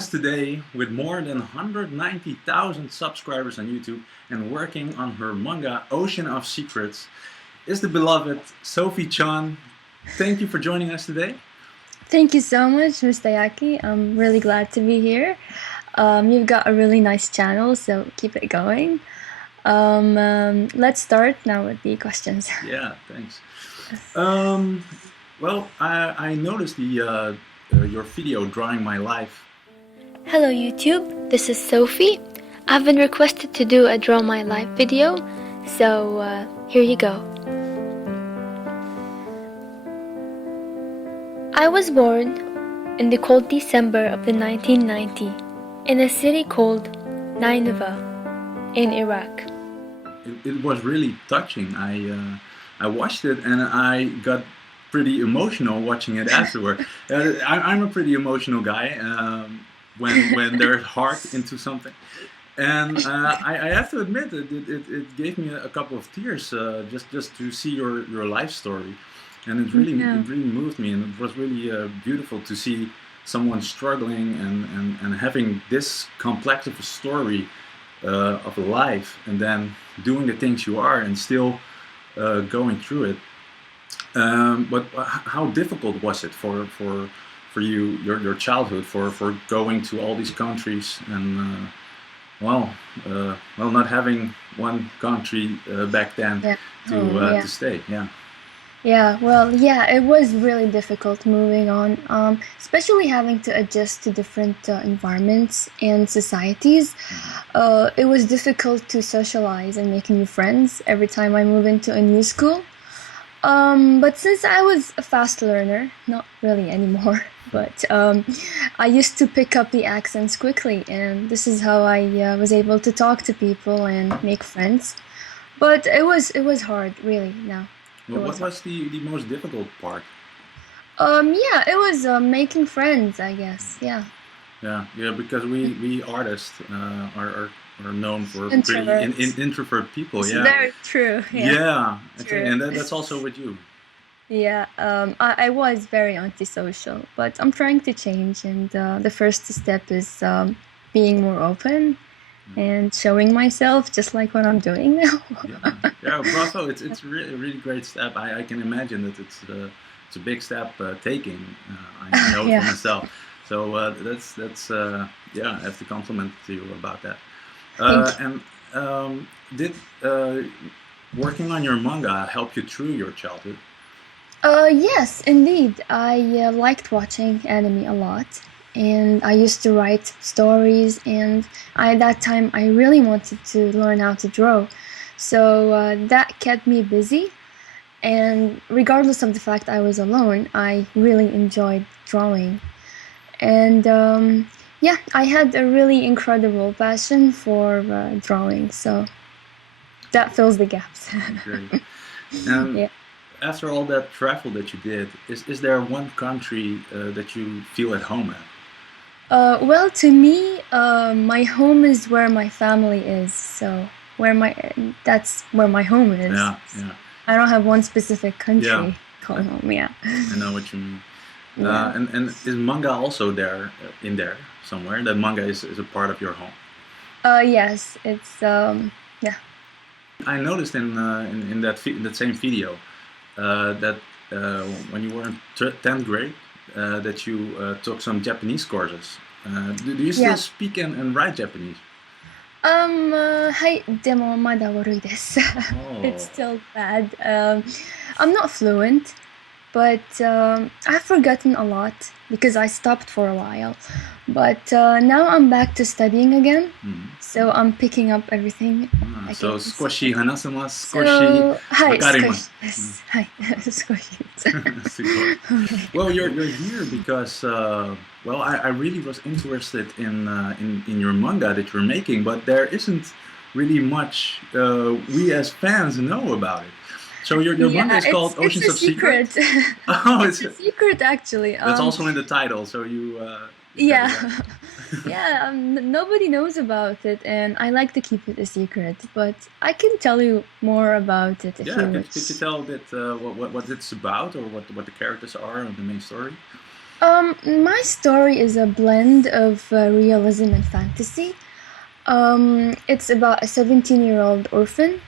us today with more than 190,000 subscribers on YouTube and working on her manga Ocean of Secrets is the beloved Sophie Chan. Thank you for joining us today. Thank you so much, Mr. Yaki. I'm really glad to be here. You've got a really nice channel, so keep it going. Let's start now with the questions. Yeah, thanks. Well, I noticed your video drawing my life. Hello YouTube, this is Sophie. I've been requested to do a Draw My Life video, so here you go. I was born in the cold December of the 1990 in a city called Nineveh in Iraq. It was really touching. I watched it and I got pretty emotional watching it afterward. I'm a pretty emotional guy when there's heart into something, and I have to admit that it gave me a couple of tears just to see your life story, and it really moved me, and it was really beautiful to see someone struggling and having this complex of a story of a life, and then doing the things you are and still going through it. But how difficult was it for you, your childhood, for going to all these countries and not having one country back then to stay? It was really difficult moving on, especially having to adjust to different environments and societies. It was difficult to socialize and make new friends every time I move into a new school. But since I was a fast learner, not really anymore, but I used to pick up the accents quickly, and this is how I was able to talk to people and make friends. But it was hard, really. No. Well, what was the most difficult part? It was making friends, I guess. Yeah. Yeah, because we artists are known for pretty introvert people. It's very true. Yeah, and that's also with you. Yeah, I was very antisocial, but I'm trying to change, and the first step is being more open and showing myself, just like what I'm doing now. Yeah, bravo! It's really a really great step. I can imagine that it's a big step taking. I know for myself. So that's I have to compliment you about that. And did working on your manga help you through your childhood? Yes, indeed. I liked watching anime a lot, and I used to write stories, and at that time I really wanted to learn how to draw. So that kept me busy, and regardless of the fact I was alone, I really enjoyed drawing. And I had a really incredible passion for drawing, so that fills the gaps. Great. After all that travel that you did, is there one country that you feel at home at? Well, to me, my home is where my family is, so that's where my home is. Yeah. I don't have one specific country called home. Yeah. I know what you mean. And is manga also in there somewhere? That manga is a part of your home? Yes, it's I noticed in that same video that when you were in 10th grade that you took some Japanese courses. Do you still speak and write Japanese? はい、でもまだ悪いです。It's still bad. I'm not fluent, but I've forgotten a lot because I stopped for a while. But now I'm back to studying again, so I'm picking up everything. So 少し話せます。少しわかります。はい、少しです。Well, you're here because I really was interested in your manga that you're making, but there isn't really much we as fans know about it. So your manga is called Oceans of Secrets. Oh, it's a secret actually. That's also in the title, so you. Nobody knows about it, and I like to keep it a secret. But I can tell you more about it if you wish. Could you tell a bit what it's about, or what the characters are of the main story? My story is a blend of realism and fantasy. It's about a 17-year-old orphan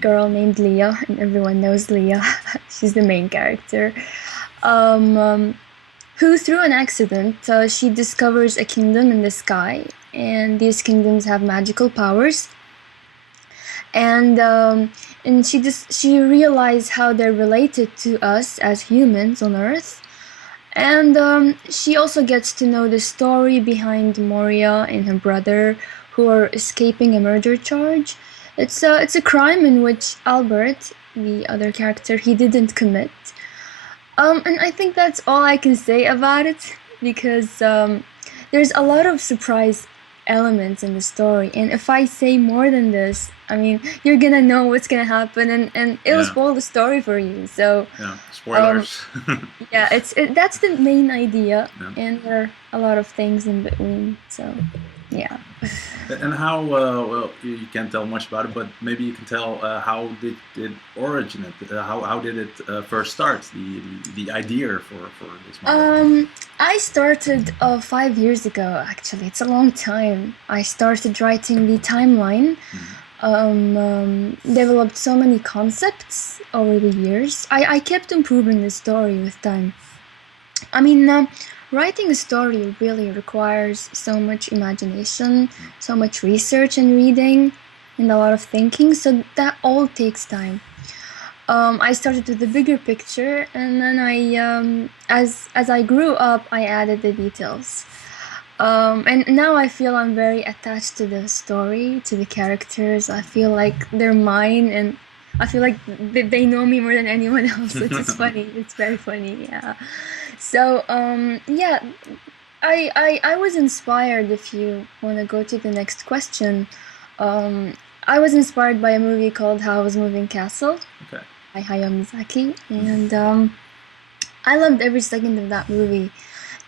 girl named Leah, and everyone knows Leah. She's the main character. Um, um, who, through an accident, she discovers a kingdom in the sky, and these kingdoms have magical powers. And she realized how they're related to us as humans on Earth. And she also gets to know the story behind Moria and her brother, who are escaping a murder charge. It's a crime in which Albert, the other character, he didn't commit. And I think that's all I can say about it because there's a lot of surprise elements in the story, and if I say more than this, I mean, you're gonna know what's gonna happen, and it'll Yeah. spoil the story for you. So Yeah, spoilers. yeah, that's the main idea, Yeah. and there are a lot of things in between. So yeah. And how, well, you can't tell much about it, but maybe you can tell how did it originate? How did it first start? The idea for this manga. I started 5 years ago. Actually, it's a long time. I started writing the timeline. Developed so many concepts over the years. I kept improving the story with time. I mean, writing a story really requires so much imagination, so much research and reading, and a lot of thinking. So that all takes time. I started with the bigger picture, and then as I grew up, I added the details. And now I feel I'm very attached to the story, to the characters. I feel like they're mine, and I feel like they know me more than anyone else. It's funny. It's very funny. Yeah. So yeah, I was inspired. If you want to go to the next question, I was inspired by a movie called Howl's Moving Castle Okay. by Hayao Miyazaki, and I loved every second of that movie.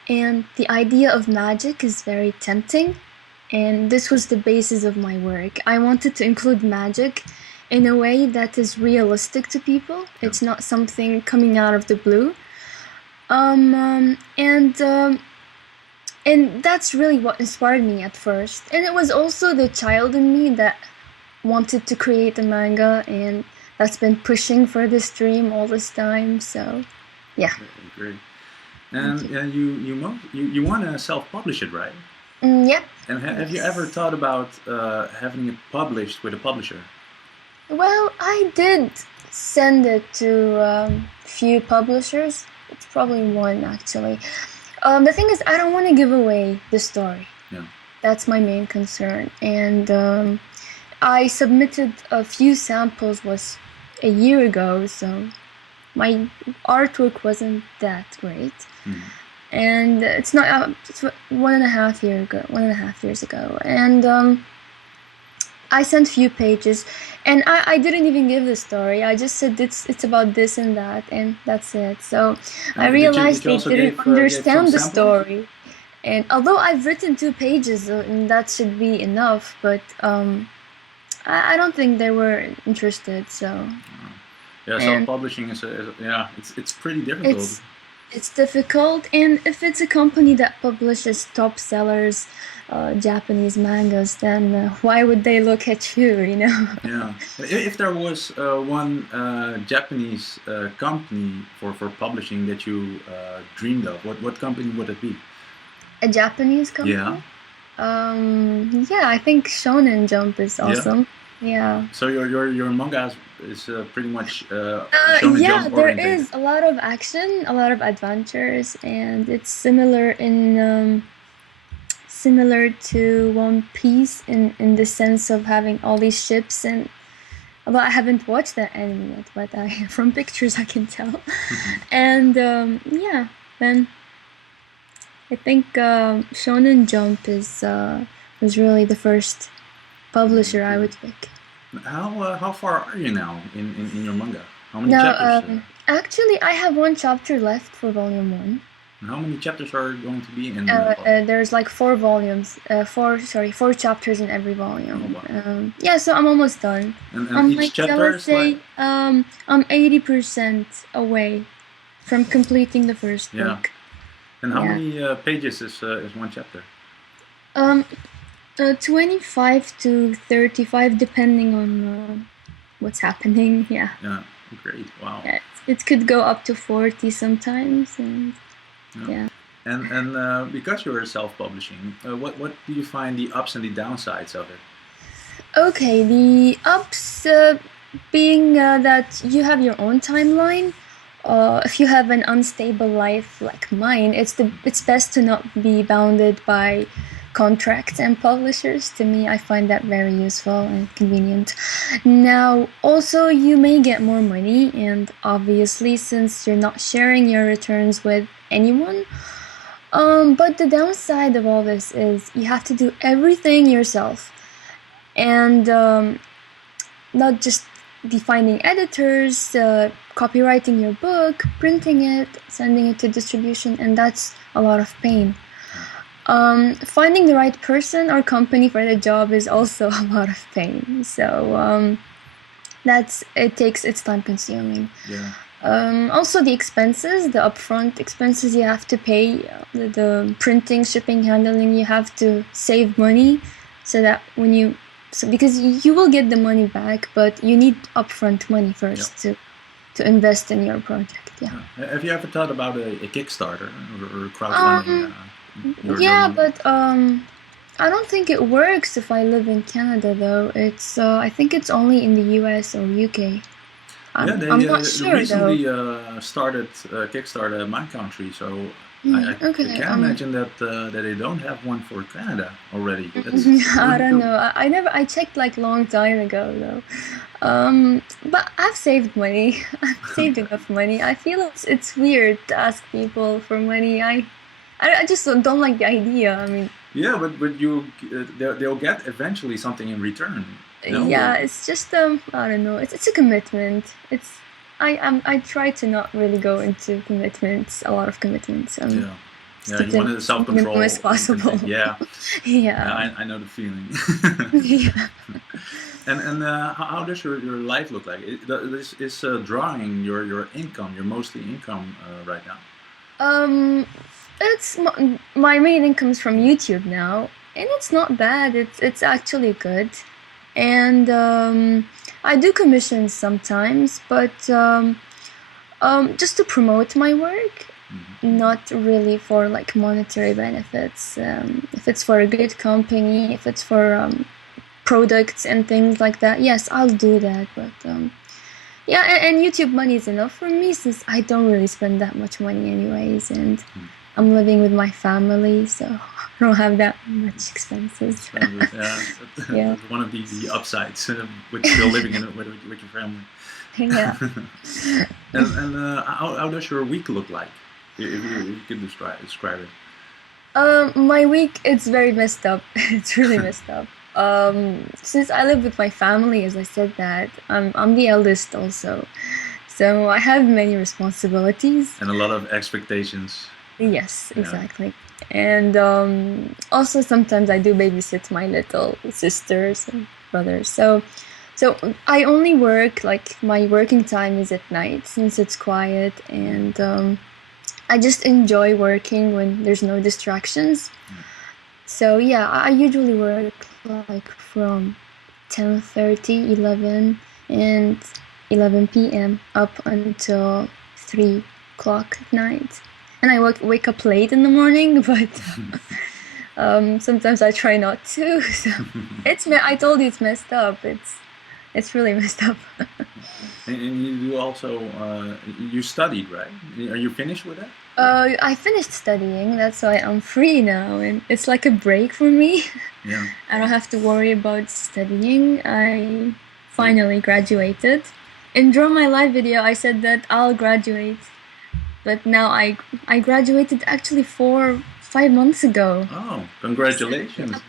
And the idea of magic is very tempting, and this was the basis of my work. I wanted to include magic in a way that is realistic to people. It's not something coming out of the blue. Um, um, and um, and that's really what inspired me at first. And it was also the child in me that wanted to create a manga, and that's been pushing for this dream all this time. So, yeah. Great. And you want to self-publish it, right? Yep. And have you ever thought about having it published with a publisher? Well, I did send it to few publishers. It's probably one actually. The thing is, I don't want to give away the story. Yeah. That's my main concern. And I submitted a few samples was a year ago, so my artwork wasn't that great. And it's not. It's 1.5 years ago, and I sent few pages, and I didn't even give the story. I just said it's about this and that, and that's it. So I realized did you they didn't understand the samples? story. And although I've written 2 pages, and that should be enough, but I don't think they were interested. So Yeah, self-publishing is it's pretty difficult. it's difficult, and if it's a company that publishes top sellers, Japanese mangas, then why would they look at you? You know? Yeah. If there was one Japanese company for publishing that you dreamed of, what company would it be? A Japanese company? Yeah. Yeah, I think Shonen Jump is awesome. Yeah. So your manga is pretty much Shonen Yeah, Jump there oriented. is a lot of action, a lot of adventures, and it's similar to One Piece in the sense of having all these ships. And although I haven't watched that anime yet, but from pictures I can tell. And yeah, then I think Shonen Jump was really the first publisher I would pick. How far are you now in your manga? How many Now, chapters? actually, I have 1 chapter left for volume 1. And how many chapters are going to be in? There's like 4 volumes, 4 chapters in every volume. Oh, wow. Yeah, so I'm almost done. And each Like, chapter let's is say, like I'm 80% away from completing the first book. And how Yeah. many pages is one chapter? Um, 25 to 35, depending on what's happening. Yeah. Yeah, great. Wow. Yeah. It could go up to 40 sometimes, and yeah. And because you're self-publishing, what do you find the ups and the downsides of it? Okay, the ups being that you have your own timeline. If you have an unstable life like mine, it's best to not be bounded by contracts and publishers. To me, I find that very useful and convenient. Now, also, you may get more money, and obviously, since you're not sharing your returns with anyone. But the downside of all this is you have to do everything yourself, and not just finding editors, copywriting your book, printing it, sending it to distribution, and that's a lot of pain. Finding the right person or company for the job is also a lot of pain. So it's time consuming. Yeah. Also the expenses, the upfront expenses you have to pay, the printing, shipping, handling, you have to save money so that because you will get the money back, but you need upfront money first to invest in your project. Yeah. Have you ever thought about a Kickstarter or crowdfunding? But I don't think it works if I live in Canada though. It's I think it's only in the US or UK. I'm not sure recently though. Started Kickstarter in my country, so I can imagine that they don't have one for Canada already. I don't know. I checked like long time ago though. But I've saved money. I've saved enough money. I feel it's weird to ask people for money. I just don't like the idea. I mean. Yeah, but they'll get eventually something in return. No? Yeah, it's just I don't know. It's a commitment. I try to not really go into commitments. A lot of commitments. Yeah, you want the self-control as possible. Yeah. Yeah. I know the feeling. Yeah. And how does your life look like? Is drawing your income, your mostly income right now? It's my main income's from YouTube now, and it's not bad. It's actually good. And I do commissions sometimes, but just to promote my work, not really for like monetary benefits. If it's for a good company, if it's for products and things like that, yes, I'll do that. But yeah, and YouTube money is enough for me since I don't really spend that much money anyways, and I'm living with my family, so I don't have that much expenses. Yeah. One of the upsides with still living with your family. Yeah. and how does your week look like? If you could describe it. My week, it's very messed up. It's really messed up. Since I live with my family, as I said that, I'm the eldest also, so I have many responsibilities and a lot of expectations. Yes, exactly. And also sometimes I do babysit my little sisters and brothers. So I only work, like my working time is at night since it's quiet, and I just enjoy working when there's no distractions. So yeah, I usually work like from 10:30, 11, and 11 p.m. up until 3 o'clock at night. And I wake up late in the morning, but sometimes I try not to. So I told you it's messed up. It's really messed up. And you also you studied, right? Are you finished with that? I finished studying. That's why I'm free now, and it's like a break for me. Yeah. I don't have to worry about studying. I finally graduated. In Draw My Life video, I said that I'll graduate. But now I graduated actually 5 months ago. Oh, congratulations!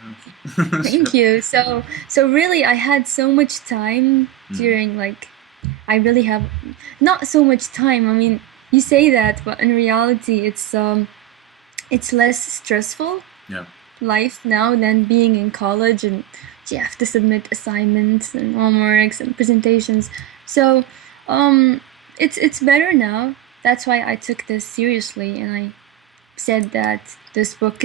Thank you. So really, I had so much time during I really have not so much time. I mean, you say that, but in reality, it's less stressful. Yeah. Life now than being in college, and you have to submit assignments and homeworks and presentations. So it's better now. That's why I took this seriously, and I said that this book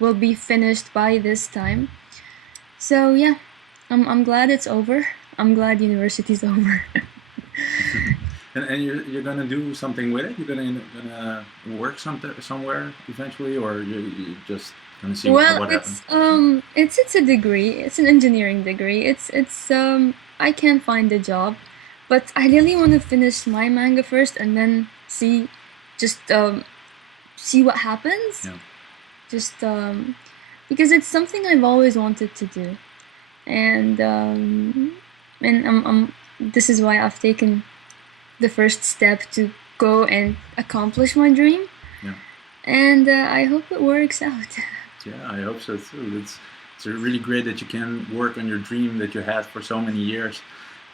will be finished by this time. So yeah, I'm glad it's over. I'm glad university's over. And you're gonna do something with it. You're gonna work somewhere eventually, or you just gonna see Well, what happens. it's a degree. It's an engineering degree. It's I can't find a job, but I really want to finish my manga first and then just see what happens. Yeah. Just because it's something I've always wanted to do, and this is why I've taken the first step to go and accomplish my dream. Yeah. And I hope it works out. Yeah, I hope so too. It's really great that you can work on your dream that you had for so many years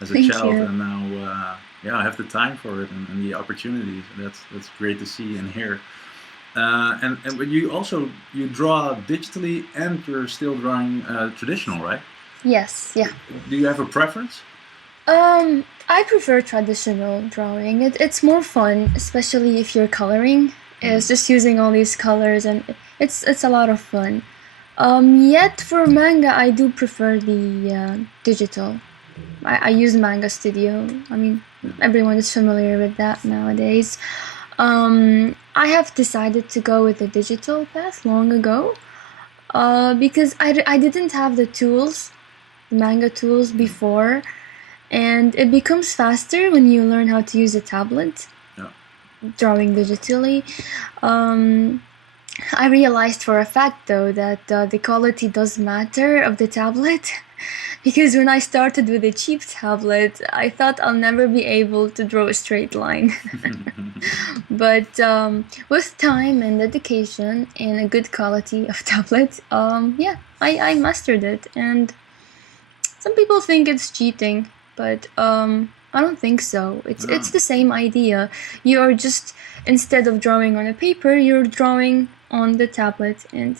as a Thank child, you. and now I have the time for it and the opportunities. That's great to see and hear. And but you draw digitally and you're still drawing traditional, right? Yes, yeah. Do you have a preference? I prefer traditional drawing. It's more fun, especially if you're coloring. It's just using all these colors, and it's a lot of fun. Yet for manga, I do prefer the digital. I use Manga Studio. I mean, everyone is familiar with that nowadays. I have decided to go with the digital path long ago, because I didn't have the tools, the manga tools before, and it becomes faster when you learn how to use a tablet, Yeah. drawing digitally. I realized for a fact though that the quality does matter of the tablet. Because when I started with a cheap tablet, I thought I'll never be able to draw a straight line. But with time and dedication and a good quality of tablet, I mastered it. And some people think it's cheating, but I don't think so. It's the same idea. You're just, instead of drawing on a paper, you're drawing on the tablet, and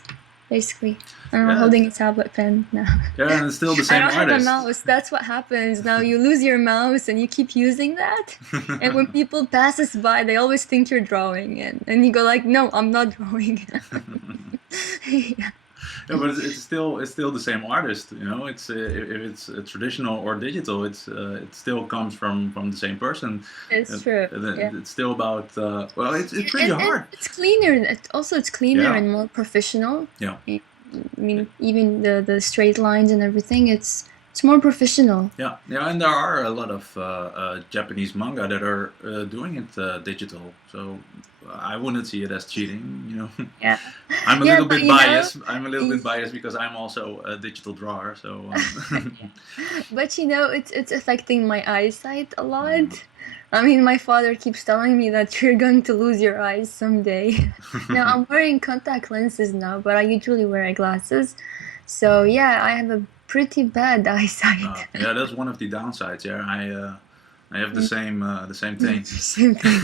basically I'm Yeah. holding a tablet pen now. Yeah, and it's still the I same don't have a artist. mouse. That's what happens. Now you lose your mouse and you keep using that. And when people pass us by, they always think you're drawing, and you go like, no, I'm not drawing. Yeah. Yeah, but it's still the same artist. You know, it's if it's traditional or digital, it still comes from the same person. It's true. Yeah. It's still about well, it's pretty And hard. it's cleaner. It's cleaner Yeah. and more professional. Yeah. I mean, even the straight lines and everything, it's more professional. Yeah, yeah, and there are a lot of Japanese manga that are doing it digital. So I wouldn't see it as cheating. You know, Yeah. I'm a Yeah, little but bit you know, biased. I'm a little bit biased because I'm also a digital drawer. So But you know, it's affecting my eyesight a lot. I mean, my father keeps telling me that you're going to lose your eyes someday. Now I'm wearing contact lenses now, but I usually wear glasses. So yeah, I have a pretty bad eyesight. yeah, that's one of the downsides. Yeah, I have the same thing. Same thing.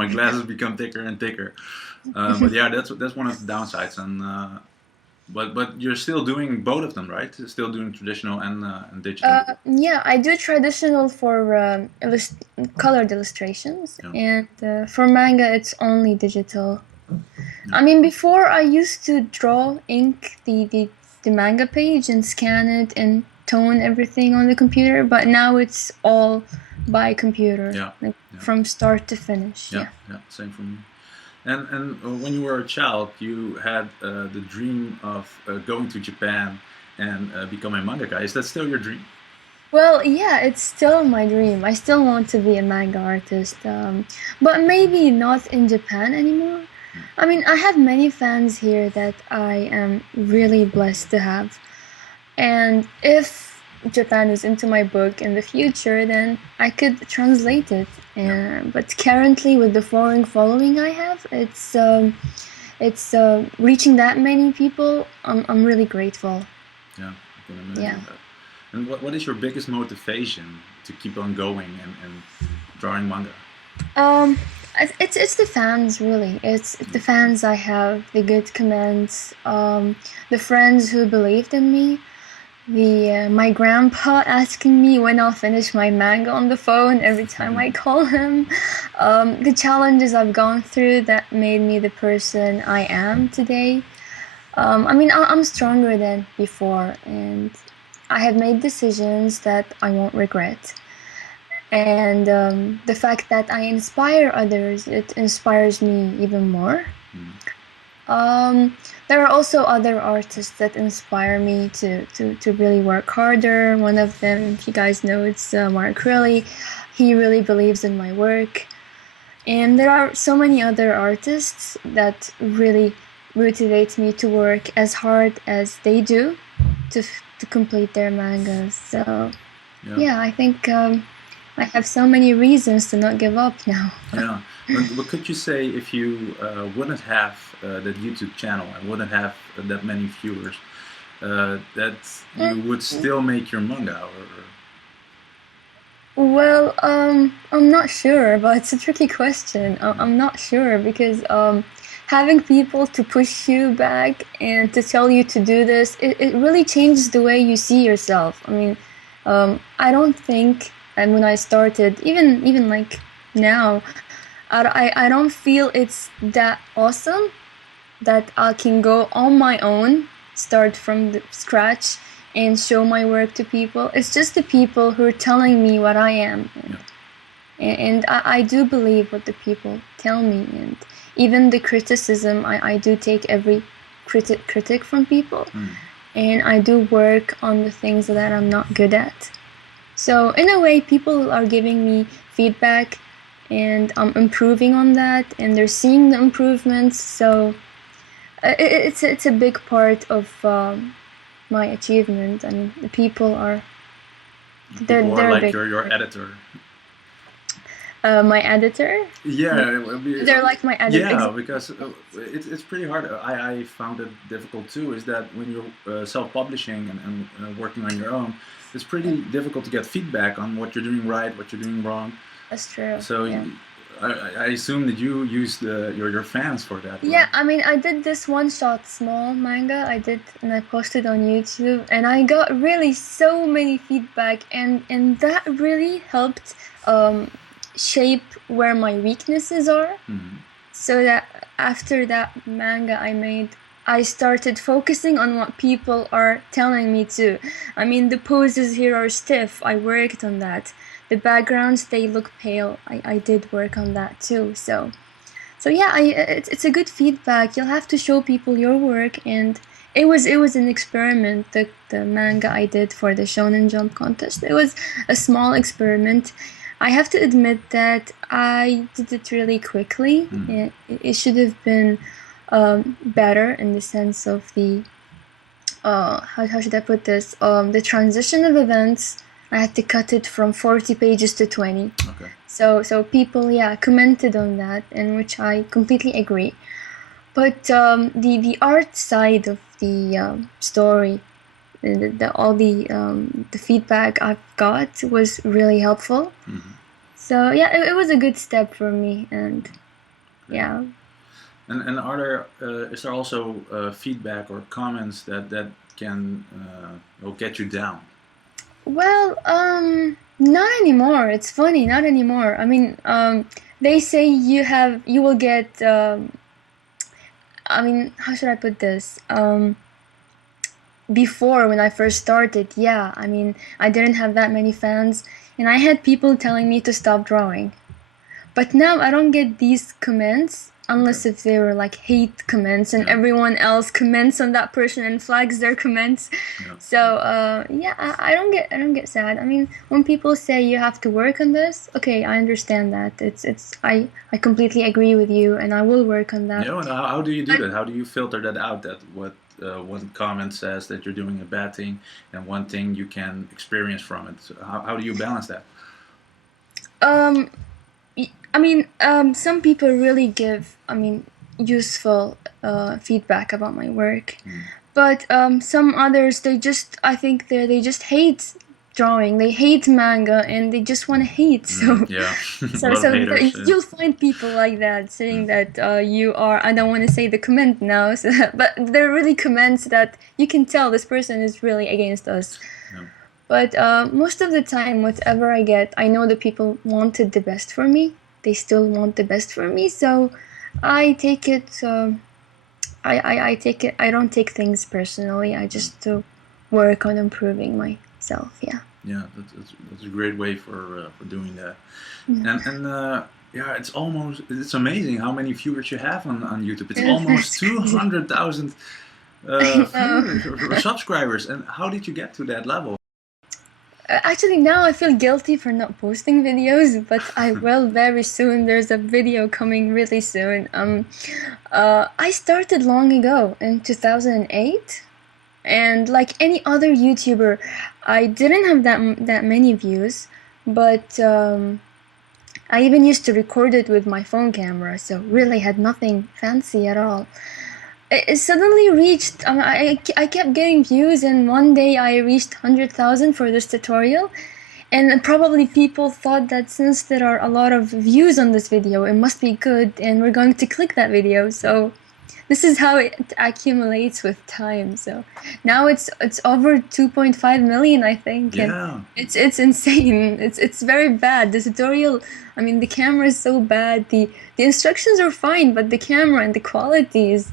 My glasses become thicker and thicker. But yeah, that's one of the downsides. And but you're still doing both of them, right? You're still doing traditional and digital. Yeah, I do traditional for colored illustrations, Yeah. and for manga, it's only digital. I mean, before I used to draw, ink the manga page and scan it and tone everything on the computer, but now it's all by computer, Yeah, like yeah. from start to finish. Yeah, yeah, same for me. And when you were a child, you had the dream of going to Japan and becoming a mangaka. Is that still your dream? Well, yeah, it's still my dream. I still want to be a manga artist, but maybe not in Japan anymore. I mean, I have many fans here that I am really blessed to have. And if Japan is into my book in the future, then I could translate it. But currently, with the foreign following I have, it's reaching that many people. I'm really grateful. Yeah, I can imagine Yeah. that. And what is your biggest motivation to keep on going and drawing manga? It's the fans, really. It's the fans I have, the good comments, the friends who believed in me, my grandpa asking me when I'll finish my manga on the phone every time I call him. The challenges I've gone through that made me the person I am today. I'm stronger than before, and I have made decisions that I won't regret. And the fact that I inspire others, it inspires me even more. There are also other artists that inspire me to really work harder. One of them, if you guys know, it's Mark Riley. He really believes in my work. And there are so many other artists that really motivate me to work as hard as they do to complete their mangas. So yeah, I think I have so many reasons to not give up now. Yeah. What could you say if you wouldn't have that YouTube channel and wouldn't have that many viewers, that you would still make your manga? Well, I'm not sure, but it's a tricky question. I'm not sure because having people to push you back and to tell you to do this, it really changes the way you see yourself. I mean, I don't think, and when I started, even like now, I don't feel it's that awesome that I can go on my own, start from the scratch, and show my work to people. It's just the people who are telling me what I am. And I do believe what the people tell me. And even the criticism, I do take every critic from people. And I do work on the things that I'm not good at. So in a way, people are giving me feedback and I'm improving on that. And they're seeing the improvements. So it's a big part of my achievement. I mean, the people are they're like big. your editor. My editor? Yeah, they're like my editor. Yeah, because it's pretty hard. I found it difficult too. Is that when you're self-publishing and working on your own, it's pretty difficult to get feedback on what you're doing right, what you're doing wrong. That's true. So. Yeah. I assume that you used your fans for that. Yeah, I mean, I did this one-shot small manga. I did, and I posted on YouTube, and I got really so many feedback, and that really helped shape where my weaknesses are. So that after that manga I made, I started focusing on what people are telling me to. I mean, the poses here are stiff. I worked on that. The backgrounds, they look pale. I did work on that too. So yeah, it's a good feedback. You'll have to show people your work, and it was an experiment. The manga I did for the Shonen Jump contest, it was a small experiment. I have to admit that I did it really quickly. It should have been better in the sense of the how should I put this? The transition of events. I had to cut it from 40 pages to 20. Okay. So people, commented on that, in which I completely agree. But the art side of the story, all the feedback I've got was really helpful. So yeah, it was a good step for me, and yeah. And are there is there also feedback or comments that can get you down? Well, not anymore. It's funny, not anymore. I mean, they say you will get. I mean, how should I put this? Before, when I first started, I mean, I didn't have that many fans, and I had people telling me to stop drawing. But now I don't get these comments unless if they were like hate comments and everyone else comments on that person and flags their comments. So I don't get sad. I mean, when people say you have to work on this, okay, I understand that. I completely agree with you, and I will work on that. And how do you do that? How do you filter that out? That what one comment says that you're doing a bad thing, and one thing you can experience from it. So how do you balance that? I mean, some people really give, useful feedback about my work, but some others, I think they just hate drawing. They hate manga and they just want to hate. So Yeah, a so lot of so haters. you'll find people like that saying that you are. I don't want to say the comment now, so, but they're really comments that you can tell this person is really against us. Yeah. But most of the time, whatever I get, I know that people wanted the best for me. They still want the best for me, so I take it. I take it. I don't take things personally. I just work on improving myself. Yeah. Yeah, that's a great way for doing that. Yeah. And yeah, it's amazing how many viewers you have on YouTube. It's Yeah, almost that's crazy. 200,000 I know. viewers or subscribers. And how did you get to that level? Actually, now I feel guilty for not posting videos, but I will very soon. There's a video coming really soon. I started long ago in 2008, and like any other YouTuber, I didn't have that many views, but I even used to record it with my phone camera, so really had nothing fancy at all. It suddenly reached, I kept getting views, and one day I reached 100,000 for this tutorial. And probably people thought that since there are a lot of views on this video, it must be good, and we're going to click that video. So this is how it accumulates with time. So now it's over 2.5 million, I think, and Yeah. it's insane. It's very bad. The tutorial, I mean, the camera is so bad. The instructions are fine, but the camera and the quality is.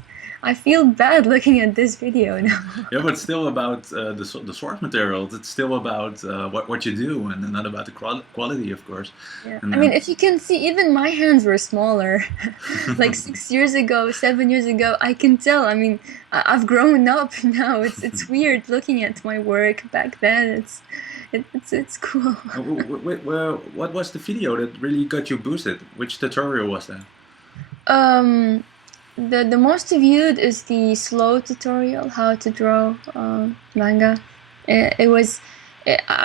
I feel bad looking at this video now. Yeah, but still about the source material. It's still about what you do, and not about the quality, of course. Yeah. And I mean, if you can see, even my hands were smaller. Like 6 years ago, 7 years ago, I can tell. I mean, I've grown up now. It's weird looking at my work back then. It's cool. What was the video that really got you boosted? Which tutorial was that? The most viewed is the slow tutorial, how to draw manga. It was,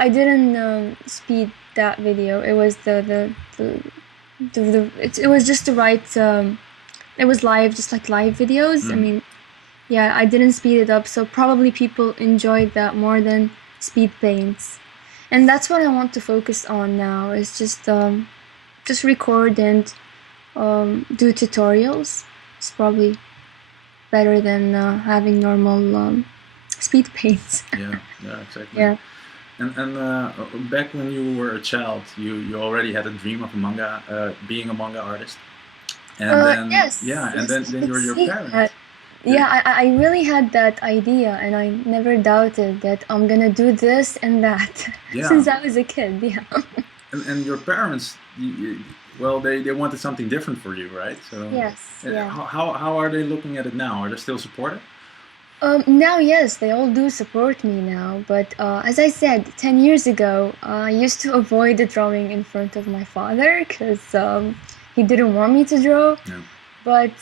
I didn't speed that video. It was it was just the right. It was live, just like live videos. I mean, yeah, I didn't speed it up, so probably people enjoyed that more than speed paints. And that's what I want to focus on now. Is just record and do tutorials. It's probably better than having normal speed paints. Yeah, exactly. Yeah. And back when you were a child, you already had a dream of a manga, being a manga artist. And then Yes. yeah, and Yes, then I you were your see parents. that. Yeah, I really had that idea, and I never doubted that I'm gonna do this and that Yeah. since I was a kid. Yeah. And your parents, well, they wanted something different for you, right? So Yes. Yeah. how are they looking at it now? Are they still supportive? Now, yes, they all do support me now, but as I said, 10 years ago, I used to avoid the drawing in front of my father because he didn't want me to draw. Yeah. But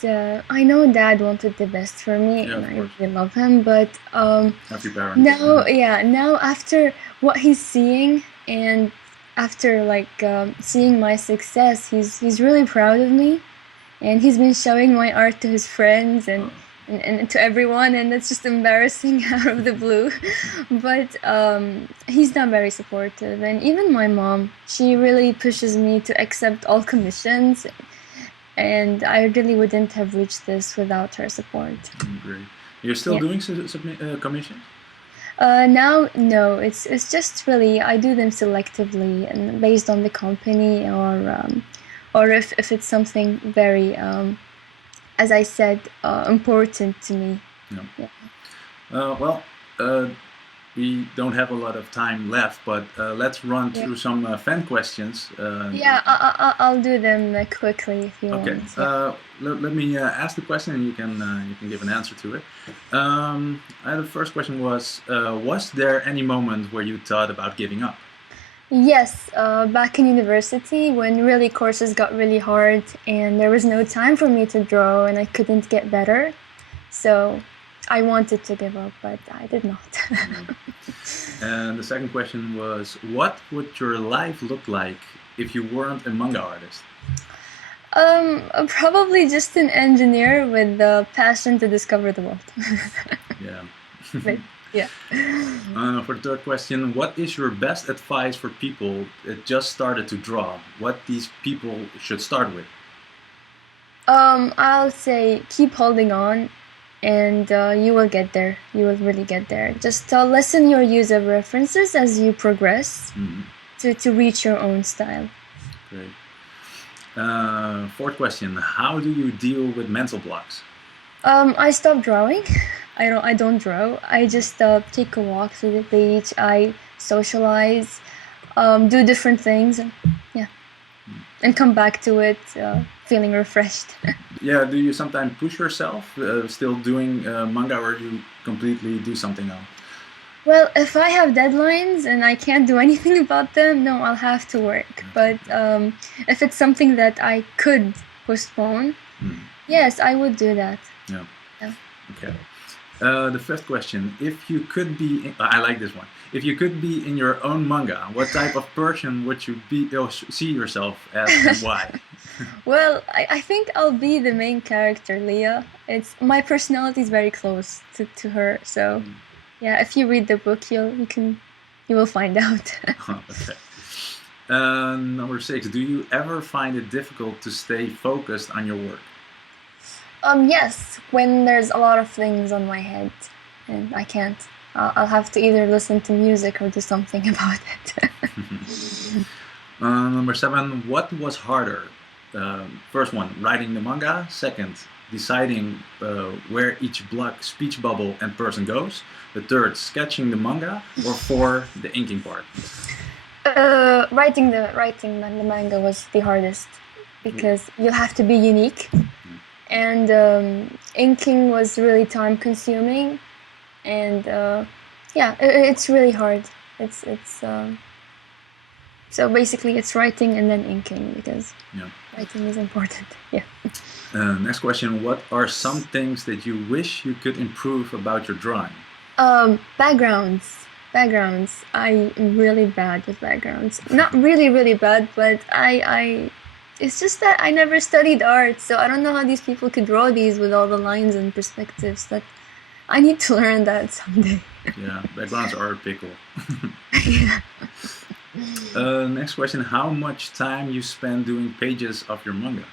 I know Dad wanted the best for me, Yeah, and of I course. really love him. But Happy parents. now, yeah, now after what he's seeing and after like seeing my success, he's really proud of me, and he's been showing my art to his friends and to everyone, and it's just embarrassing out of the blue. But he's not very supportive, and even my mom, she really pushes me to accept all commissions, and I really wouldn't have reached this without her support. Great. You're still Yeah. doing commissions? Now, no, it's just really I do them selectively and based on the company or if it's something very as I said important to me. Yeah. Yeah. Well, we don't have a lot of time left, but let's run through some fan questions. Yeah, I'll do them quickly if you Okay. want. Yeah. Let me ask the question, and you can give an answer to it. The first question was there any moment where you thought about giving up? Yes, back in university when really courses got really hard and there was no time for me to draw and I couldn't get better. So I wanted to give up, but I did not. And the second question was, what would your life look like if you weren't a manga artist? Probably just an engineer with the passion to discover the world. Yeah. But Yeah. For the third question, what is your best advice for people that just started to draw? What these people should start with? I'll say keep holding on, and you will get there. You will really get there. Just lessen your use of references as you progress to reach your own style. Great. Fourth question, how do you deal with mental blocks? I stopped drawing. I don't draw. I just take a walk through the beach. I socialize, do different things, and come back to it feeling refreshed. Yeah, do you sometimes push yourself still doing manga, or you completely do something else? Well, if I have deadlines and I can't do anything about them, no, I'll have to work. But if it's something that I could postpone, yes, I would do that. Yeah. Yeah. Okay. The fifth question, if you could be, I like this one. If you could be in your own manga, what type of person would you see yourself as, and why? Well, I think I'll be the main character, Leah. My personality is very close to her, so yeah. If you read the book, you will find out. Okay. Number 6, do you ever find it difficult to stay focused on your work? Yes, when there's a lot of things on my head and I can't. I'll have to either listen to music or do something about it. Number 7, what was harder? First one, writing the manga. Second, deciding where each speech bubble and person goes. The third, sketching the manga. Or 4, the inking part. Writing the manga was the hardest because you have to be unique, and inking was really time consuming, and it's really hard. So basically it's writing and then inking because writing is important. Yeah. Next question, what are some things that you wish you could improve about your drawing? Backgrounds. I'm really bad with backgrounds. Not really bad, but it's just that I never studied art, so I don't know how these people could draw these with all the lines and perspectives. That I need to learn that someday. Yeah, backgrounds are a pickle. Yeah. Next question, how much time you spend doing pages of your manga?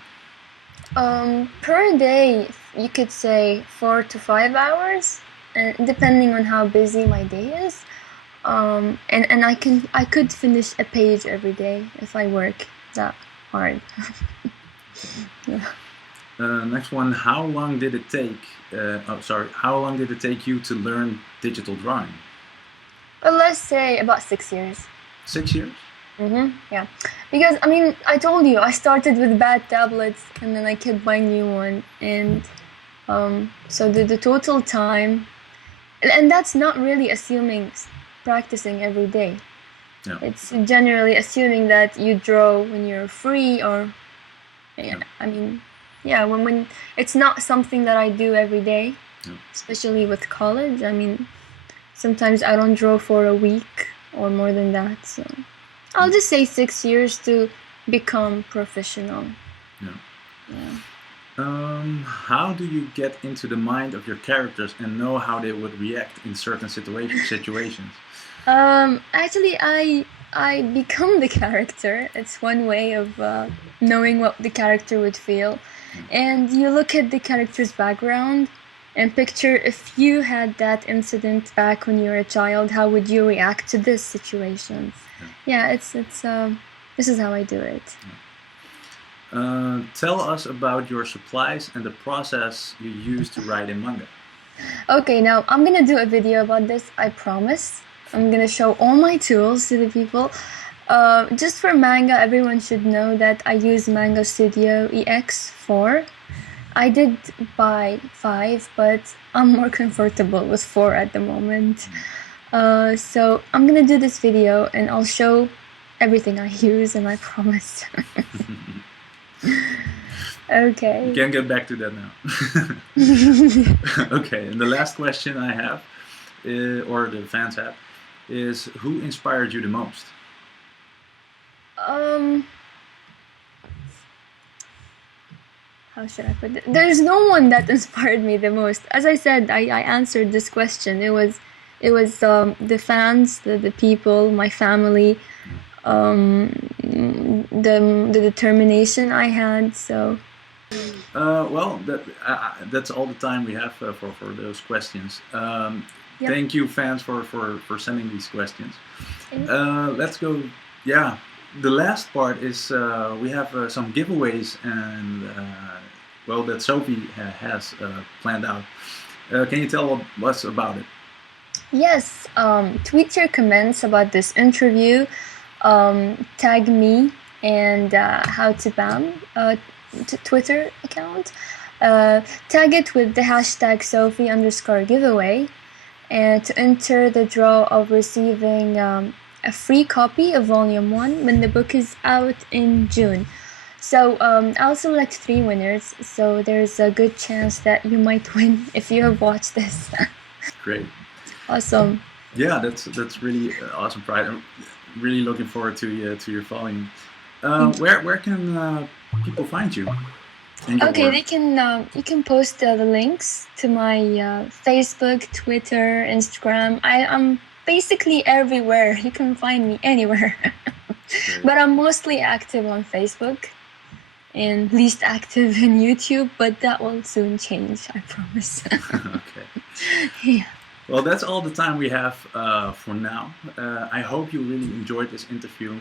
Per day, you could say 4 to 5 hours, depending on how busy my day is. And I could finish a page every day if I work that hard. Yeah. Next one, how long did it take? How long did it take you to learn digital drawing? Well, let's say about 6 years. 6 years? Yeah, because I told you I started with bad tablets and then I kept buying new one, and so the total time, and that's not really assuming practicing every day. Yeah. It's generally assuming that you draw when you're free, or when it's not something that I do every day, especially with college. Sometimes I don't draw for a week or more than that, so I'll just say 6 years to become professional. How do you get into the mind of your characters and know how they would react in certain situations? Actually, I become the character. It's one way of knowing what the character would feel. And you look at the character's background and picture if you had that incident back when you were a child, how would you react to this situation? Yeah, it's this is how I do it. Tell us about your supplies and the process you use to write in manga. Okay, now I'm gonna do a video about this, I promise. I'm gonna show all my tools to the people. Just for manga, everyone should know that I use Manga Studio EX4. I did buy 5, but I'm more comfortable with 4 at the moment. So I'm gonna do this video and I'll show everything I use, and I promise. Okay. We can get back to that now. Okay, and the last question I have, or the fans have, is who inspired you the most? How should I put it? There's no one that inspired me the most. As I said, I answered this question. It was It was the fans, the people, my family, the determination I had. So Well, that's all the time we have for those questions. Yeah. Thank you, fans, for sending these questions. Thank Let's go. Yeah, the last part is we have some giveaways and well, that Sophie has planned out. Can you tell us about it? Yes, tweet your comments about this interview, tag me and How to Bam Twitter account. Tag it with the hashtag Sophie_giveaway, and to enter the draw of receiving a free copy of Volume 1 when the book is out in June. So I'll select 3 winners, so there's a good chance that you might win if you have watched this. Great. Awesome. Yeah, that's really awesome, Pride. I'm really looking forward to your volume. Where can people find you? Okay, they can you can post the links to my Facebook, Twitter, Instagram. I'm basically everywhere. You can find me anywhere. But I'm mostly active on Facebook and least active in YouTube, but that will soon change, I promise. Okay. Yeah. Well, that's all the time we have for now. I hope you really enjoyed this interview.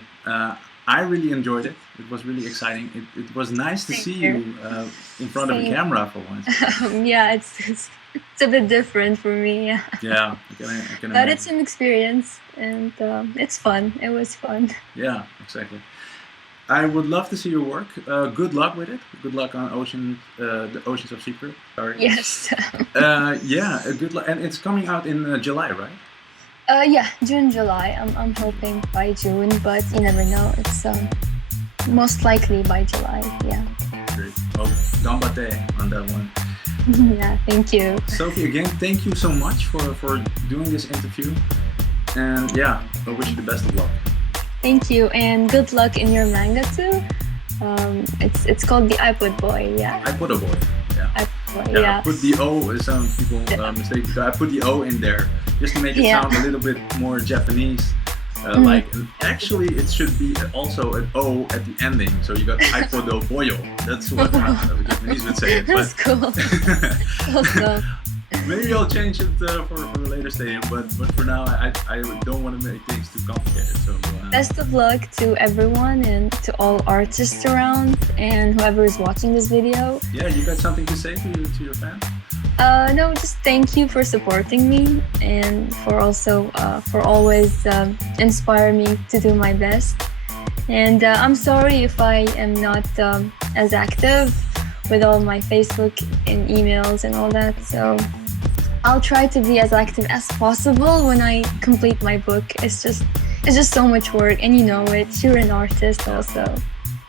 I really enjoyed it. It was really exciting. It was nice to see you in front of a camera for once. Yeah, it's a bit different for me. Yeah. Yeah, I can But imagine. it's an experience, and it's fun. It was fun. Yeah, exactly. I would love to see your work. Good luck with it. Good luck on the Oceans of Secret. Sorry. Yes. Yeah, good luck. And it's coming out in July, right? Yeah, June, July. I'm hoping by June, but you never know. It's most likely by July. Yeah. Great. Well, gambate on that one. Yeah. Thank you. Sophie, again, thank you so much for doing this interview. And yeah, I wish you the best of luck. Thank you, and good luck in your manga too. It's called the iPod Boy. Yeah. iPod Boy. Yeah. iPod Boy. Yeah, Yeah. I put the O. Some people mistake. I put the O in there just to make it sound a little bit more Japanese. Like, actually, it should be also an O at the ending. So you got iPod Boyo. That's what the Japanese would say. That's cool. Awesome. Maybe I'll change it for the later stadium, but for now I don't want to make things too complicated. So best of luck to everyone and to all artists around and whoever is watching this video. Yeah, you got something to say to your fans? No, just thank you for supporting me and for also for always inspiring me to do my best. And I'm sorry if I am not as active with all my Facebook and emails and all that. So I'll try to be as active as possible when I complete my book. It's just so much work, and you know it. You're an artist also.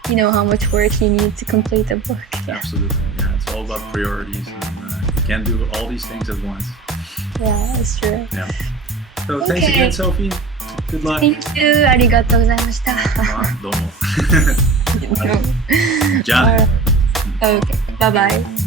You know how much work you need to complete a book. Yeah. Absolutely. Yeah, it's all about priorities, and you can't do all these things at once. Yeah, that's true. Yeah. So thanks again, Sophie. Good luck. Thank you. ありがとうございました。どうも。じゃあね。Okay. Bye bye.